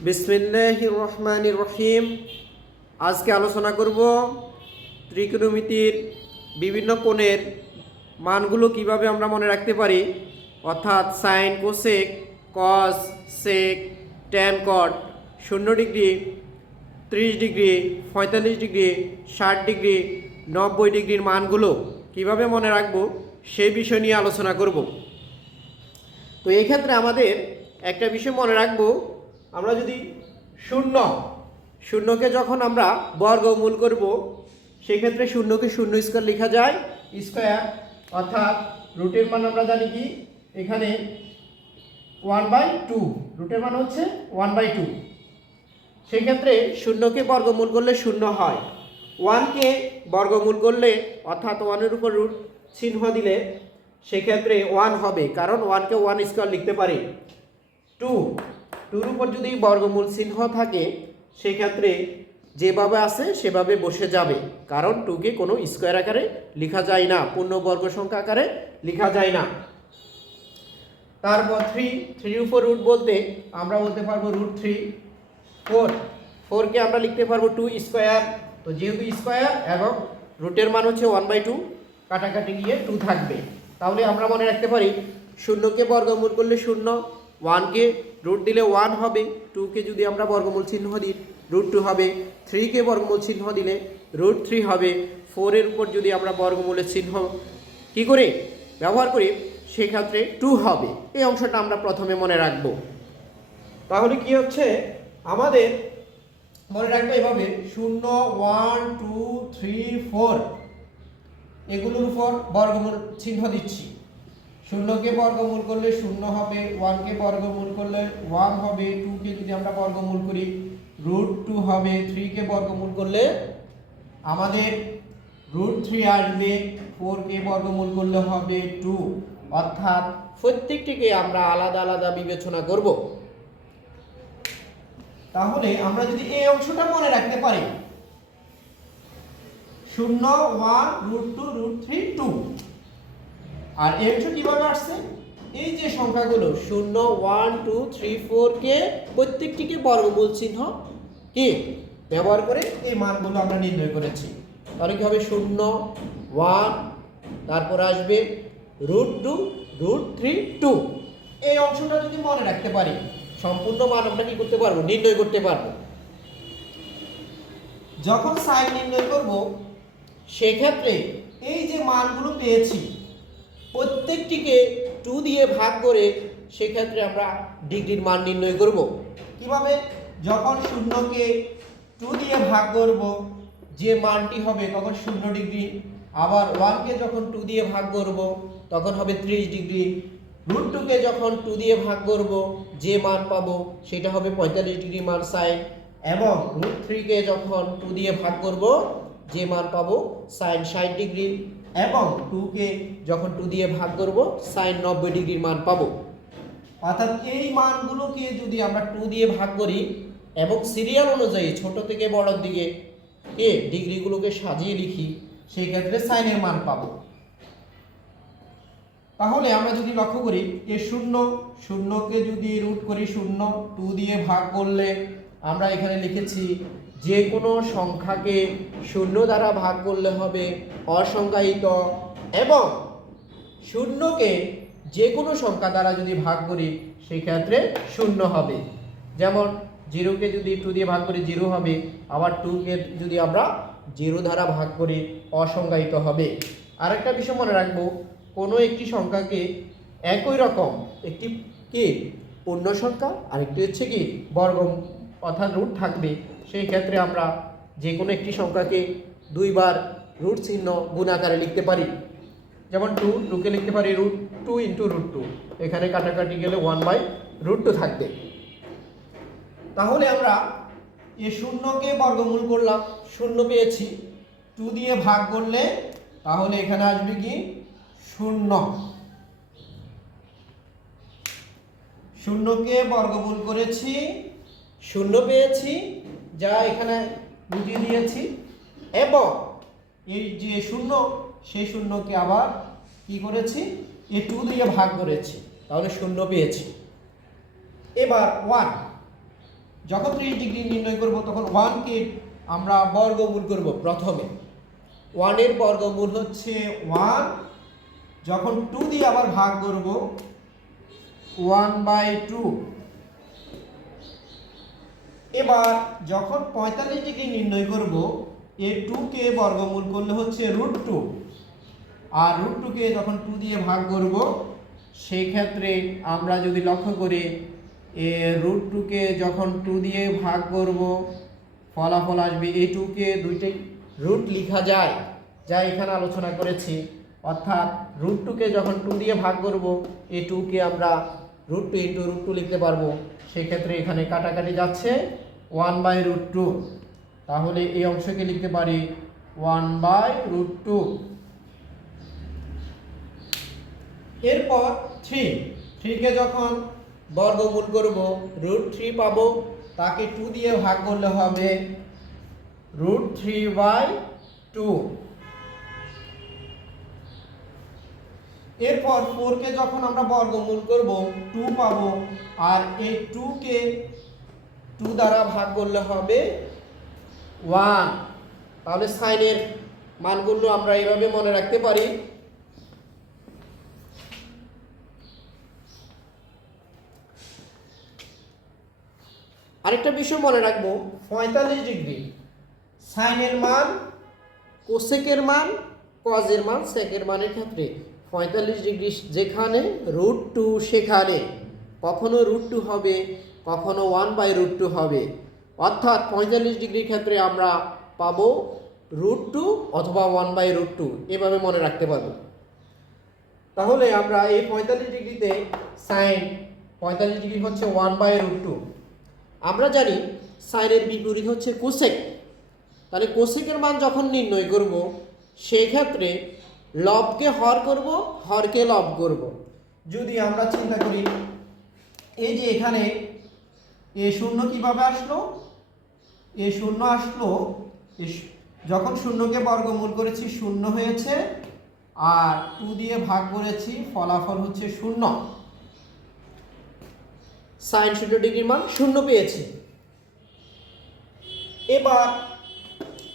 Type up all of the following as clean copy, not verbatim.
বিসমিল্লাহির রহমানির রহিম। আজকে আলোচনা করব ত্রিকোণমিতির বিভিন্ন কোণের মানগুলো কিভাবে আমরা মনে রাখতে পারি, অর্থাৎ সাইন, কোসেক, কস, সেক, ট্যান, কট, 0 ডিগ্রি, 30 ডিগ্রি, 45 ডিগ্রি, 60 ডিগ্রি, 90 ডিগ্রির মানগুলো কিভাবে মনে রাখবো সেই বিষয় নিয়ে আলোচনা করব। তো এই ক্ষেত্রে আমাদের একটা বিষয় মনে রাখবো, আমরা যদি শূন্যকে যখন আমরা বর্গমূল করব, সেক্ষেত্রে শূন্যকে শূন্য স্কোয়ার লেখা যায় স্কোয়ার, অর্থাৎ রুটের মান আমরা জানি কি এখানে 1/2, রুটের মান হচ্ছে 1/2। সেক্ষেত্রে শূন্যকে বর্গমূল করলে শূন্য হয়, 1কে বর্গমূল করলে অর্থাৎ 1-এর উপর রুট চিহ্ন দিলে সেক্ষেত্রে 1 হবে, কারণ 1কে 1 স্কোয়ার লিখতে পারি। 2-এর উপর যদি বর্গমূল চিহ্ন থাকে সেক্ষেত্রে যেভাবে আছে সেভাবে বসে যাবে, কারণ 2কে কোনো স্কোয়ার আকারে লেখা যায় না, পূর্ণবর্গ সংখ্যা আকারে লেখা যায় না। তারপর 3-এর উপর রুট বলতে আমরা বলতে পারবো √3। 4কে আমরা লিখতে পারবো 2 স্কোয়ার, তো যেহেতু স্কোয়ার এবং রুটের মান হচ্ছে 1/2, কাটাকাটি গিয়ে 2 থাকবে। তাহলে আমরা মনে রাখতে পারি শূন্যকে বর্গমূল করলে শূন্য, 1কে রুট দিলে 1 হবে, 2কে যদি আমরা বর্গমূল চিহ্ন দিই √2 হবে, 3কে বর্গমূল চিহ্ন দিলে √3 হবে, 4-এর উপর যদি আমরা বর্গমূলের চিহ্ন কি করে ব্যবহার করি সেক্ষেত্রে 2 হবে। এই অংশটা আমরা প্রথমে মনে রাখবো। তাহলে কি হচ্ছে আমাদের মনে রাখবো এভাবে 0, 1, 2, 3, 4 এগুলোর উপর বর্গমূল চিহ্ন দিচ্ছি। 0কে বর্গমূল করলে 0 হবে, 1কে বর্গমূল করলে 1 হবে, 2কে যদি আমরা বর্গমূল করি √2 হবে, 3কে বর্গমূল করলে আমাদের √3 আসবে, 4কে বর্গমূল করলে হবে 2, অর্থাৎ প্রত্যেকটিকে আমরা আলাদা আলাদা বিবেচনা করব। তাহলে আমরা যদি এই অংশটা মনে রাখতে পারি 0, 1, √2, √3, 2, আর এই অংশ কিভাবে আসছে, এই যে সংখ্যাগুলো 0, 1, 2, 3, 4কে প্রত্যেকটিকে বর্গমূল চিহ্ন কি ব্যবহার করে এই মানগুলো আমরা নির্ণয় করেছি। তাহলে কি হবে 0, 1, তারপর আসবে √2, √3, 2। এই অংশটা যদি মনে রাখতে পারি সম্পূর্ণ মান আমরা কি করতে পারবো, নির্ণয় করতে পারবো। যখন সাইন নির্ণয় করব সেক্ষেত্রে এই যে মানগুলো পেয়েছি প্রত্যেকটিকে 2 দিয়ে ভাগ করে সেক্ষেত্রে আমরা ডিগ্রির মান নির্ণয় করব। কিভাবে, যখন 0কে 2 দিয়ে ভাগ করব যে মানটি হবে তখন 0 ডিগ্রি, আবার 1কে যখন 2 দিয়ে ভাগ করব তখন হবে 30 ডিগ্রি, √2কে যখন 2 দিয়ে ভাগ করব যে মান পাবো সেটা হবে 45 ডিগ্রি মান সাইন, এবং √3কে যখন 2 দিয়ে ভাগ করব যে মান পাবো সাইন 60 ডিগ্রি, এবং 2কে যখন 2 দিয়ে ভাগ করব সাইন 90 ডিগ্রির মান পাবো। অর্থাৎ এই মানগুলোকে যদি আমরা 2 দিয়ে ভাগ করি এবং সিরিয়াল অনুযায়ী ছোট থেকে বড়র দিকে ডিগ্রিগুলোকে সাজিয়ে লিখি সেই ক্ষেত্রে সাইনের মান পাবো। তাহলে আমরা যদি লক্ষ্য করি এই 0কে যদি রুট করি 0, 2 দিয়ে ভাগ করলে আমরা এখানে লিখেছি যে কোনো সংখ্যাকে 0 দ্বারা ভাগ করলে হবে অসংখ্যায়িত, এবং 0কে যে কোনো সংখ্যা দ্বারা যদি ভাগ করি সেই ক্ষেত্রে 0 হবে। যেমন 0কে যদি 2 দিয়ে ভাগ করি 0 হবে, আবার 2কে যদি আমরা 0 দ্বারা ভাগ করি অসংখ্যায়িত হবে। আরেকটা বিষয় মনে রাখবো, কোনো একটি সংখ্যাকে একই রকম একটি কি পূর্ণ সংখ্যা আরেকটি হচ্ছে কি বর্গ অর্থাৎ রুট থাকবে, সেই ক্ষেত্রে আমরা যে কোনো একটি সংখ্যাকে 2 বার রুট চিহ্ন গুণ আকারে লিখতে পারি। যেমন 2কে লিখতে পারি √2 × √2, এখানে কাটাকাটি গেলে 1/√2 থাকবে। তাহলে আমরা এই 0কে বর্গমূল করলাম, 0 পেয়েছি, 2 দিয়ে ভাগ করলে তাহলে এখানে আসবে কি 0। 0কে বর্গমূল করেছি, 0 পেয়েছি, যা এখানে বুঝিয়ে দিয়েছি, এবং এই যে 0 সেই 0কে আবার কি করেছি এই 2 দিয়ে ভাগ করেছি, তাহলে 0 পেয়েছি। এবার যখন 30 ডিগ্রি নির্ণয় করব তখন 1 কে আমরা বর্গমূল করব প্রথমে। 1 এর বর্গমূল হচ্ছে 1, যখন 2 দিয়ে আবার ভাগ করব 1/2। এবার যখন 45 ডিগ্রি নির্ণয় করব, এই 2 কে বর্গমূল করলে হচ্ছে √2, আর √2 কে যখন 2 দিয়ে ভাগ করব সেই ক্ষেত্রে আমরা যদি লক্ষ্য করি √2 কে যখন 2 দিয়ে ভাগ করব ফলাফল আসবে এই 2 কে দুইটাই রুট লেখা যায়, যা এখানে আলোচনা করেছি। অর্থাৎ √2 কে যখন 2 দিয়ে ভাগ করব এই 2 কে আমরা √2 × √2 লিখতে পারবো। সেই ক্ষেত্রে এখানে কাটাকাটি যাচ্ছে 1/√2, তাহলে এই অংশকে লিখতে পারি 1/√2। এরপর 3 কে যখন বর্গমূল করব √3 পাবো, তাকে 2 দিয়ে ভাগ করলে হবে √3/2। এরপর 4 কে যখন আমরা বর্গমূল করব 2 পাবো, আর এই 2 কে 2 দ্বারা ভাগ করলে হবে 1। তাহলে সাইনের মানগুলো আমরা এইভাবে মনে রাখতে পারি। আরেকটা বিষয় মনে রাখবো, 45 ডিগ্রি সাইনের মান, কোসেকের মান, কজের মান, সেকের মানের ক্ষেত্রে 45 ডিগ্রি যেখানে √2 সেখানে কখনো √2 হবে, কখনো 1/√2 হবে। অর্থাৎ 45 ডিগ্রির ক্ষেত্রে আমরা পাবো √2 অথবা 1/√2, এভাবে মনে রাখতে পারবো। তাহলে আমরা এই 45 ডিগ্রিতে সাইন 45 ডিগ্রি হচ্ছে 1/√2। আমরা জানি সাইনের বিপরীত হচ্ছে কোসেক। তাহলে কোসেকের মান যখন নির্ণয় করব সেই ক্ষেত্রে লবকে হর করব, হরকে লব করব। যদি আমরা চিন্তা করি এই যে এখানে এ শূন্য কিভাবে আসলো, এ শূন্য আসলো যখন শূন্যকে বর্গমূল করেছি 0 হয়েছে, আর 2 দিয়ে ভাগ করেছি ফলাফল হচ্ছে 0। সাইন 0 ডিগ্রির মান 0 পেয়েছি। এবার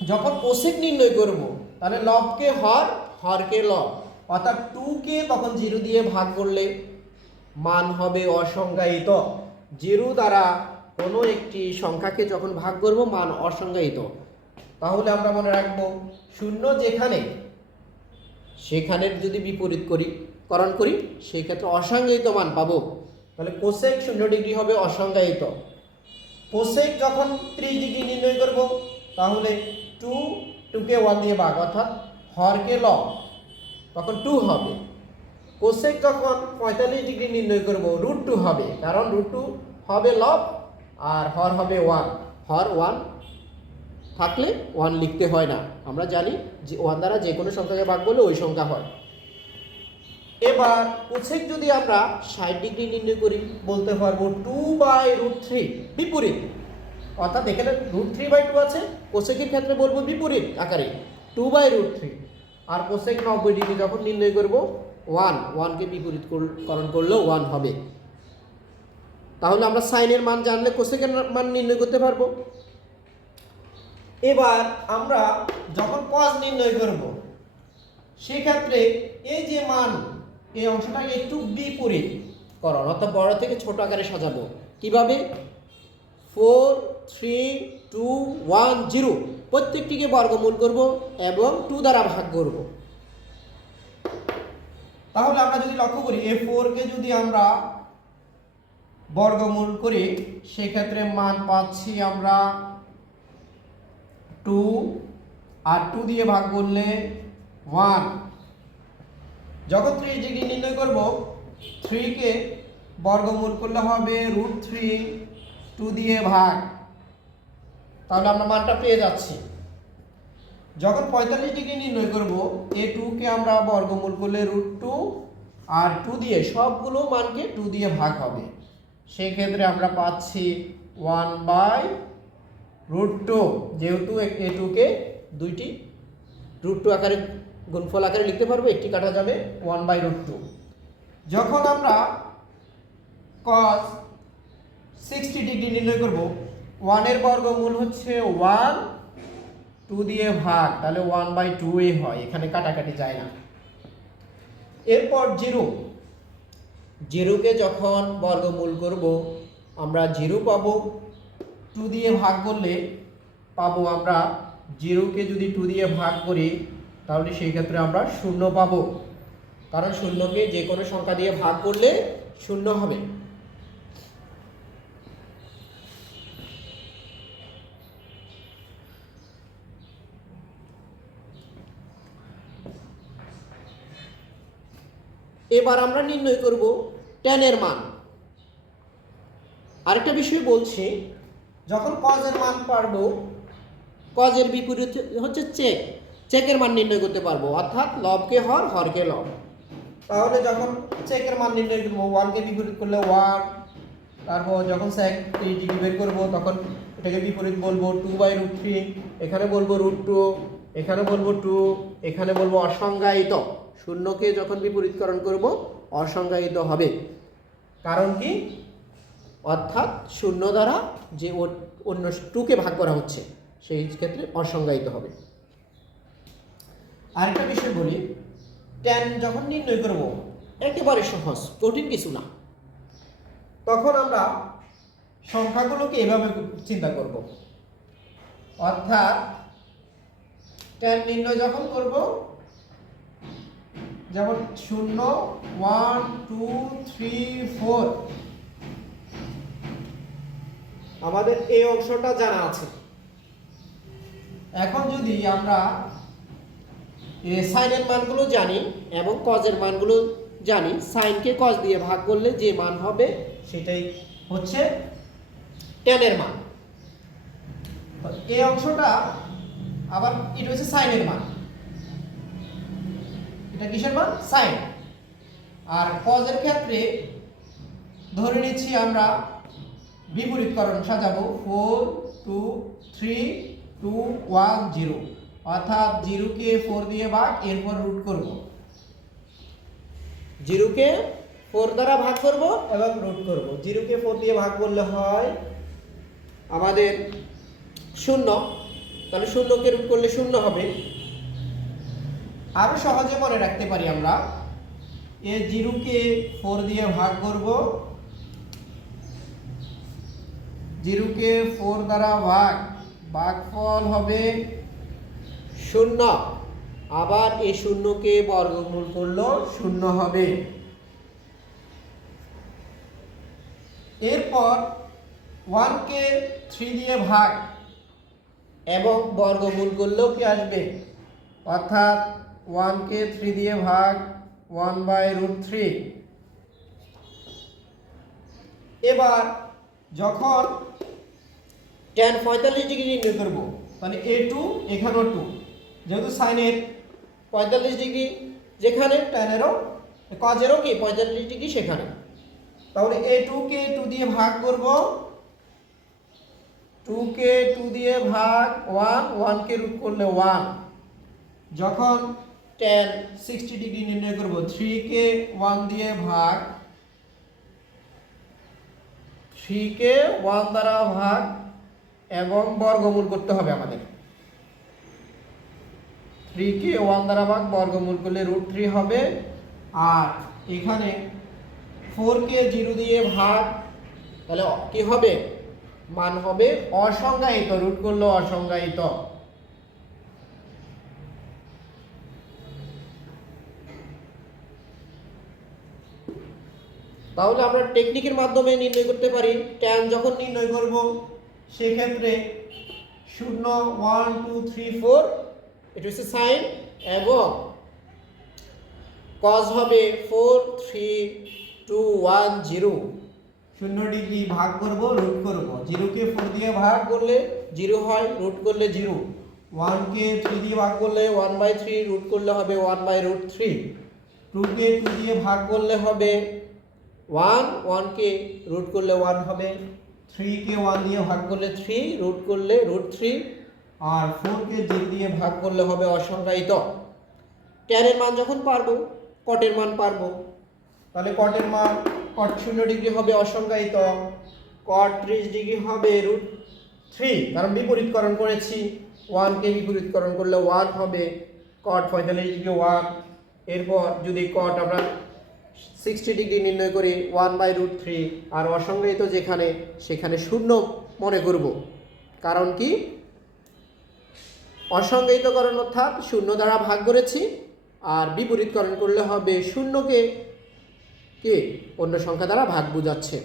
যখন কোসেক নির্ণয় করব তাহলে লবকে হর, হরকে লব, অর্থাৎ 2 কে তখন 0 দিয়ে ভাগ করলে মান হবে অসংজ্ঞায়িত। 0 দ্বারা কোনো একটি সংখ্যাকে যখন ভাগ করব মান অসংজ্ঞায়িত। তাহলে আমরা মনে রাখবো 0 যেখানে সেখানে যদি বিপরীতকরণ করি সেই ক্ষেত্রে অসংজ্ঞায়িত মান পাবো। তাহলে কোসেক 0 ডিগ্রি হবে অসংজ্ঞায়িত। কোসেক যখন 30 ডিগ্রি নির্ণয় করব তাহলে 2 কে 1 দিয়ে ভাগ, অর্থাৎ হরকে লব, তখন 2 হবে। কোসেক যখন 45 ডিগ্রি নির্ণয় করব √2 হবে, কারণ √2 হবে লব আর হর হবে 1। হর 1 থাকলে 1 লিখতে হয় না, আমরা জানি যে 1 দ্বারা যে কোনো সংখ্যাকে ভাগ করলে ওই সংখ্যা হয়। এবার কোসেক যদি আমরা 60 ডিগ্রি নির্ণয় করি বলতে পারবো 2/√3, বিপরীত। অর্থাৎ এখানে √3/2 আছে, কোসেকের ক্ষেত্রে বলবো বিপরীত আকারে 2/√3। আর কোসেক 90 ডিগ্রি যখন নির্ণয় করব 1 কে বিপরীতকরণ করলেও 1 হবে। তাহলে আমরা সাইনের মান জানলে কোসেকের মান নির্ণয় করতে পারবো। এবার আমরা যখন কজ নির্ণয় করব সেই ক্ষেত্রে এই যে মান, এই অংশটাকে একটু বিপরীতকরণ, অর্থাৎ বড় থেকে ছোট আকারে সাজাবো। কিভাবে? 4, 3, 2, 1, 0 প্রত্যেকটিকে বর্গমূল করব এবং 2 দ্বারা ভাগ করব। তাহলে আমরা যদি লক্ষ্য করি এই 4 কে যদি আমরা বর্গমূল করি সেই ক্ষেত্রে মান পাচ্ছি আমরা 2, আর 2 দিয়ে ভাগ করলে 1। যখন 30 ডিগ্রি নির্ণয় করব 3 কে বর্গমূল করলে হবে √3, 2 দিয়ে ভাগ, তাহলে আমরা মানটা পেয়ে যাচ্ছি। যখন 45 ডিগ্রি নির্ণয় করব এই 2 কে আমরা বর্গমূল করলে √2, আর 2 দিয়ে সবগুলো মানকে 2 দিয়ে ভাগ হবে, সেই ক্ষেত্রে আমরা পাচ্ছি 1/√2। যেহেতু এই 2 কে দুইটি √2 আকারে গুণফল আকারে লিখতে পারবো, একটি কাটা যাবে 1/√2। যখন আমরা cos 60 ডিগ্রি নির্ণয় করব 1 এর বর্গমূল হচ্ছে 1, 2 দিয়ে ভাগ, তাহলে 1/2 হয়, এখানে কাটাকাটি যায় না। এরপর 0, 0কে যখন বর্গমূল করব আমরা 0 পাবো। 2 দিয়ে ভাগ করলে পাবো আমরা, 0কে যদি 2 দিয়ে ভাগ করি তাহলে সেই ক্ষেত্রে আমরা 0 পাবো, কারণ 0কে যে কোনো সংখ্যা দিয়ে ভাগ করলে 0 হবে। এবার আমরা নির্ণয় করব tan এর মান। আরেকটা বিষয় বলছি, যখন cos এর মান পারবো, cos এর বিপরীত হচ্ছে চেকের মান নির্ণয় করতে পারবো, অর্থাৎ লবকে হর, হরকে লব। তাহলে যখন চেকের মান নির্ণয় করবো, 1কে বিপরীত করলে 1, তারপর যখন sec ডিগ্রি বের করবো তখন এটাকে বিপরীত বলবো 2/√3, এখানে বলবো √2, এখানে বলবো 2, এখানে বলবো অসংজ্ঞায়িত। শূন্যকে যখন বিপরীতকরণ করব অসংজ্ঞায়িত হবে, কারণ কি, অর্থাৎ শূন্য দ্বারা যে অন্য 2কে ভাগ করা হচ্ছে সেই ক্ষেত্রে অসংজ্ঞায়িত হবে। আরেকটা বিষয় বলি, tan যখন নির্ণয় করব একেবারে সহজ, কঠিন কিছু না। তখন আমরা সংখ্যাগুলোকে এভাবে চিন্তা করব, অর্থাৎ tan নির্ণয় যখন করব, যেমন 0, 1, 2, 3, 4, আমাদের এই অংশটা জানা আছে। এখন যদি আমরা সাইনের মানগুলো জানি এবং কজের মানগুলো জানি, সাইনকে কজ দিয়ে ভাগ করলে যে মান হবে সেটাই হচ্ছে tan এর মান। এই অংশটা আবার এটা হচ্ছে সাইনের মান, এটা কিসের মান, সাইন। আর কজের ক্ষেত্রে ধরে নিচ্ছি আমরা বিপরীতকরণ সাজাবো, 4, 2, 3, 2, 1, 0, অর্থাৎ 0কে 4 দিয়ে ভাগ, এরপর রুট করব। 0কে 4 দ্বারা ভাগ করব এবং রুট করব। 0কে 4 দিয়ে ভাগ করলে হয় আমাদের 0, তাহলে 0কে রুট করলে 0 হবে। আরো সহজে মনে রাখতে পারি আমরা, এই 0কে 4 দিয়ে ভাগ করব, 0কে 4 দ্বারা ভাগফল হবে 0, আবার এই 0কে বর্গমূল করলেও 0 হবে। এরপর 1কে 3 দিয়ে ভাগ এবং বর্গমূল করলেও কি আসবে, অর্থাৎ 1কে 3 দিয়ে ভাগ, 1/√3। এবার যখন tan 45 ডিগ্রি নির্ণয় করব, তাহলে a2 এখানেও 2, যেহেতু সাইনের 45 ডিগ্রি যেখানে, ট্যানেরও কজেরও কি 45 ডিগ্রি সেখানে, তাহলে a2কে 2 দিয়ে ভাগ করব, 2কে 2 দিয়ে ভাগ 1, 1কে রুট করলে 1। যখন tan 60 ডিগ্রি নির্ণয় করব, 3কে 1 দিয়ে ভাগ, 3কে 1 দ্বারা ভাগ এবং বর্গমূল করতে হবে আমাদের। 3কে 1 দ্বারা ভাগ, বর্গমূল করলে √3 হবে। আর এখানে 4কে 0 দিয়ে ভাগ, তাহলে কি হবে, মান হবে অসংজ্ঞায়িত, রুট করলে অসংজ্ঞায়িত। তাহলে আমরা টেকনিকের মাধ্যমে নির্ণয় করতে পারি। tan যখন নির্ণয় করব সেক্ষেত্রে 0, 1, 2, 3, 4 এটা হচ্ছে সাইন, এবং cos হবে 4, 3, 2, 1, 0, 0 ডিগ্রি ভাগ করব, রুট করব। 0কে 4 দিয়ে ভাগ করলে 0 হয়, রুট করলে 0। 1কে 3 দিয়ে ভাগ করলে 1/3, রুট করলে হবে 1/√3। 2কে 2 দিয়ে ভাগ করলে হবে 1, 1কে রুট করলে 1 হবে। 3কে 1 দিয়ে ভাগ করলে 3, রুট করলে √3। আর 4কে 0 দিয়ে ভাগ করলে হবে অসংজ্ঞায়িত। tan এর মান যখন পারবো, cot এর মান পারবো, তাহলে cot এর মান, cot 0 ডিগ্রি হবে অসংজ্ঞায়িত, cot 30 ডিগ্রি হবে 3, কারণ বিপরীতকরণ করেছি, 1 কে বিপরীতকরণ করলে 1 হবে, cot 45 ডিগ্রি 1। এরপর যদি cot আমরা 60 ডিগ্রি নির্ণয় করি 1/√3, আর অসংজ্ঞায়িত যেখানে সেখানে শূন্য মনে করব। কারণ কি, অসংজ্ঞায়িতকরণ অর্থাৎ শূন্য দ্বারা ভাগ করেছি, আর বিপরীতকরণ করলে হবে শূন্যকে কে অন্য সংখ্যা দ্বারা ভাগ বোঝাচ্ছে,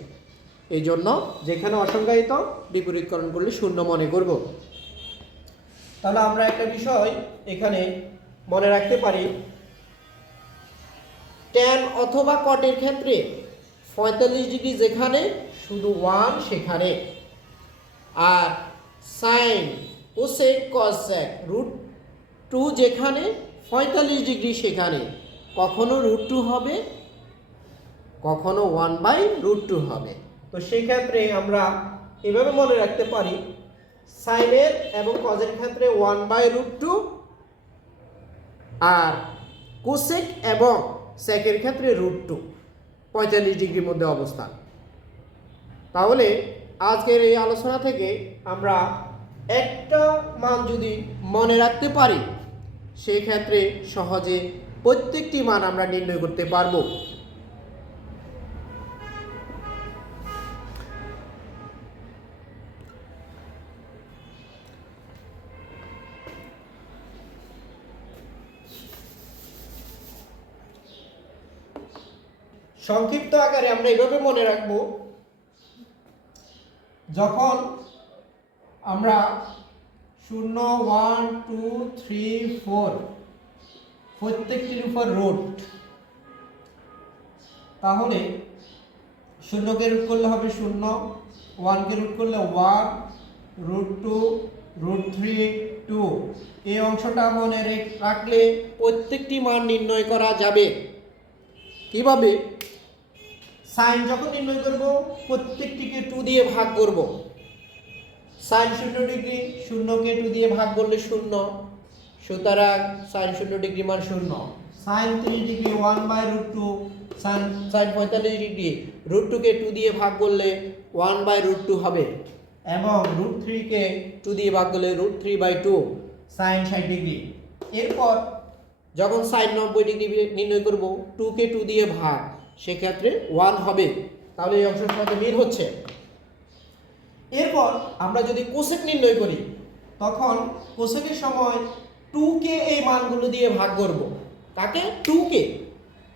এই জন্য যেখানে অসংজ্ঞায়িত বিপরীতকরণ করলে শূন্য মনে করব। তাহলে আমরা একটা বিষয় এখানে মনে রাখতে পারি, tan অথবা কটের ক্ষেত্রে 45 ডিগ্রি যেখানে শুধু 1 সেখানে, আর সাইন কোসেক কসেক √2 যেখানে 45 ডিগ্রি সেখানে কখনো √2 হবে, কখনো 1/√2 হবে। তো সেই ক্ষেত্রে আমরা এভাবে মনে রাখতে পারি, সাইনের এবং কজের ক্ষেত্রে 1/√2, আর কোসেক এবং সেকের ক্ষেত্রে √2, 45 ডিগ্রির মধ্যে অবস্থান। তাহলে আজকের এই আলোচনা থেকে আমরা একটা মান যদি মনে রাখতে পারি, সেই ক্ষেত্রে সহজে প্রত্যেকটি মান আমরা নির্ণয় করতে পারবো। সংক্ষিপ্ত আকারে আমরা এভাবে মনে রাখব, যখন আমরা 0, 1, 2, 3, 4 প্রত্যেকটির উপর রুট, তাহলে 0কে রুট করলে হবে 0, 1কে রুট করলে 1, √2, √3, 2। এই অংশটা মনে রাখলে প্রত্যেকটি মান নির্ণয় করা যাবে। কিভাবে? সাইন যখন নির্ণয় করব প্রত্যেকটিকে 2 দিয়ে ভাগ করব। সাইন 0 ডিগ্রি, 0কে 2 দিয়ে ভাগ করলে 0, সুতরাং সাইন 0 ডিগ্রি মান 0। সাইন 3 ডিগ্রি 1/√2, সাইন 45 ডিগ্রি √2কে 2 দিয়ে ভাগ করলে 1/√2 হবে, এবং √3কে 2 দিয়ে ভাগ করলে √3/2, সাইন 60 ডিগ্রি। এরপর যখন সাইন 90 ডিগ্রি নির্ণয় করব, 2কে 2 দিয়ে ভাগ, সেক্ষেত্রে 1 হবে। তাহলে এই অংশের সাথে মিল হচ্ছে। এরপর আমরা যদি কোসেক নির্ণয় করি, তখন কোসেকের সময় 2কে এই মানগুলো দিয়ে ভাগ করব। তাকে 2কে,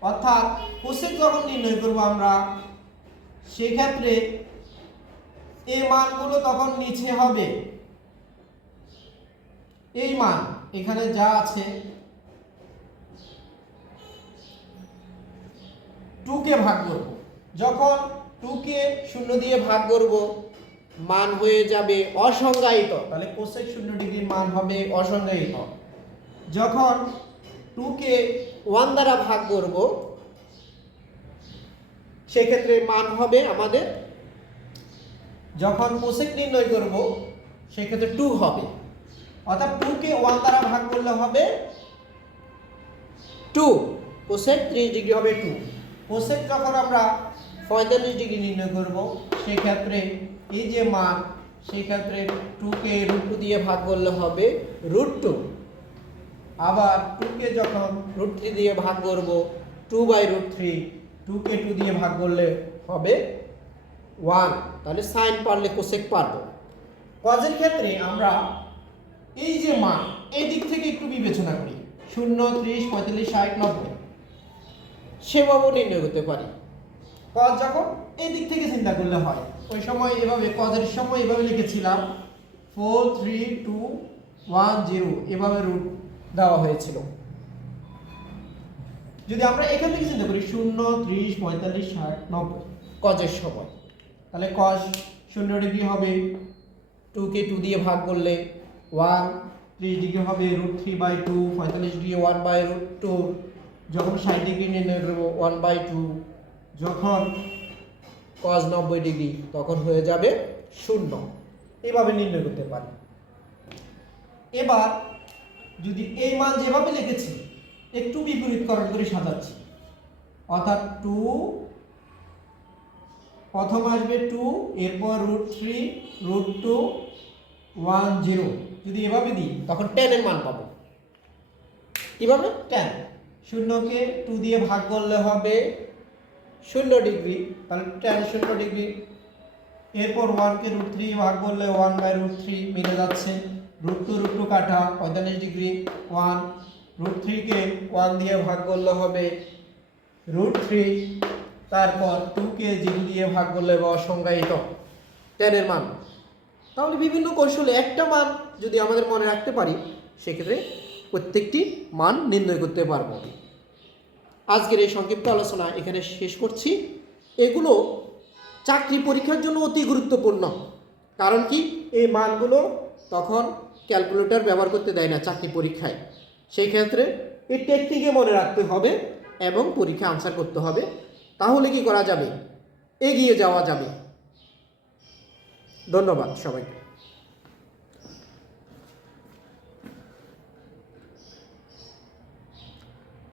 অর্থাৎ কোসেক যখন নির্ণয় করব আমরা, সেক্ষেত্রে এই মানগুলো তখন নিচে হবে। এই মান এখানে যা আছে 2কে ভাগ করব। যখন 2কে 0 দিয়ে ভাগ করব, মান হয়ে যাবে অসংজ্ঞায়িত। তাহলে কোসেক 0 ডিগ্রির মান হবে অসংজ্ঞায়িত। যখন 2কে 1 দ্বারা ভাগ করব, সেক্ষেত্রে মান হবে আমাদের, যখন কোসেক নির্ণয় করব সেক্ষেত্রে 2 হবে, অর্থাৎ 2কে 1 দ্বারা ভাগ করলে হবে 2, কোসেক 30 ডিগ্রি হবে 2। কোসেক যখন আমরা 45 ডিগ্রি নির্ণয় করব, সেই ক্ষেত্রে এই যে মান, সেই ক্ষেত্রে 2কে √2 দিয়ে ভাগ করলে হবে √2। আবার 2কে যখন √3 দিয়ে ভাগ করব, 2/√3, 2কে 2 দিয়ে ভাগ করলে হবে 1। তাহলে সাইন পারলে কোসেক পারবো। কজের ক্ষেত্রে আমরা এই যে মান, এই দিক থেকে একটু বিবেচনা করি, 0, 30, 45, 60, 90, সেভাবেও নির্ণয় করতে পারি। কজ যখন এই দিক থেকে চিন্তা করলে হয়, ওই সময় এভাবে, কজের সময় এভাবে লিখেছিলাম 4, 3, 2, 1, 0, এভাবে রুট দেওয়া হয়েছিল। যদি আমরা এখান থেকে চিন্তা করি 0, 30, 45, 60, 90 কজের সময়, তাহলে কজ 0 ডিগ্রি হবে, 2কে 2 দিয়ে ভাগ করলে 1, 30 ডিগ্রি হবে √3/2, 45 ডিগ্রি 1/√2, যখন 60 ডিগ্রি নির্ণয় করব 1/2, যখন cos 90 ডিগ্রি তখন হয়ে যাবে 0। এভাবে নির্ণয় করতে পারি। এবার যদি এই মান যেভাবে লিখেছি একটু বিপরীতকরণ করে সাজাচ্ছি, অর্থাৎ 2, প্রথম আসবে 2, এরপর √3, √2, 10 যদি এভাবে দিই তখন 10 এর মান পাবো। কিভাবে? 10, 0কে 2 দিয়ে ভাগ করলে হবে 0 ডিগ্রি, তাহলে 10 0 ডিগ্রি। এরপর 1কে √3 ভাগ করলে 1/√3 মিলে যাচ্ছে। √2 কাটা 45 ডিগ্রি। 1 √3কে 1 দিয়ে ভাগ করলে হবে √3। তারপর 2কে 0 দিয়ে ভাগ করলে হবে অসংজ্ঞায়িত 10 এর মান। তাহলে বিভিন্ন কৌশলে একটা মান যদি আমাদের মনে রাখতে পারি, সেক্ষেত্রে প্রত্যেকটি মান নির্ণয় করতে পারবো। আজকের এই সংক্ষিপ্ত আলোচনা এখানে শেষ করছি। এগুলো চাকরি পরীক্ষার জন্য অতি গুরুত্বপূর্ণ। কারণ কি, এই মানগুলো তখন ক্যালকুলেটর ব্যবহার করতে দেয় না চাকরি পরীক্ষায়। সেই ক্ষেত্রে এই টেকনিকে মনে রাখতে হবে এবং পরীক্ষা আনসার করতে হবে। তাহলে কি করা যাবে? এগিয়ে যাওয়া যাবে। ধন্যবাদ সবাইকে।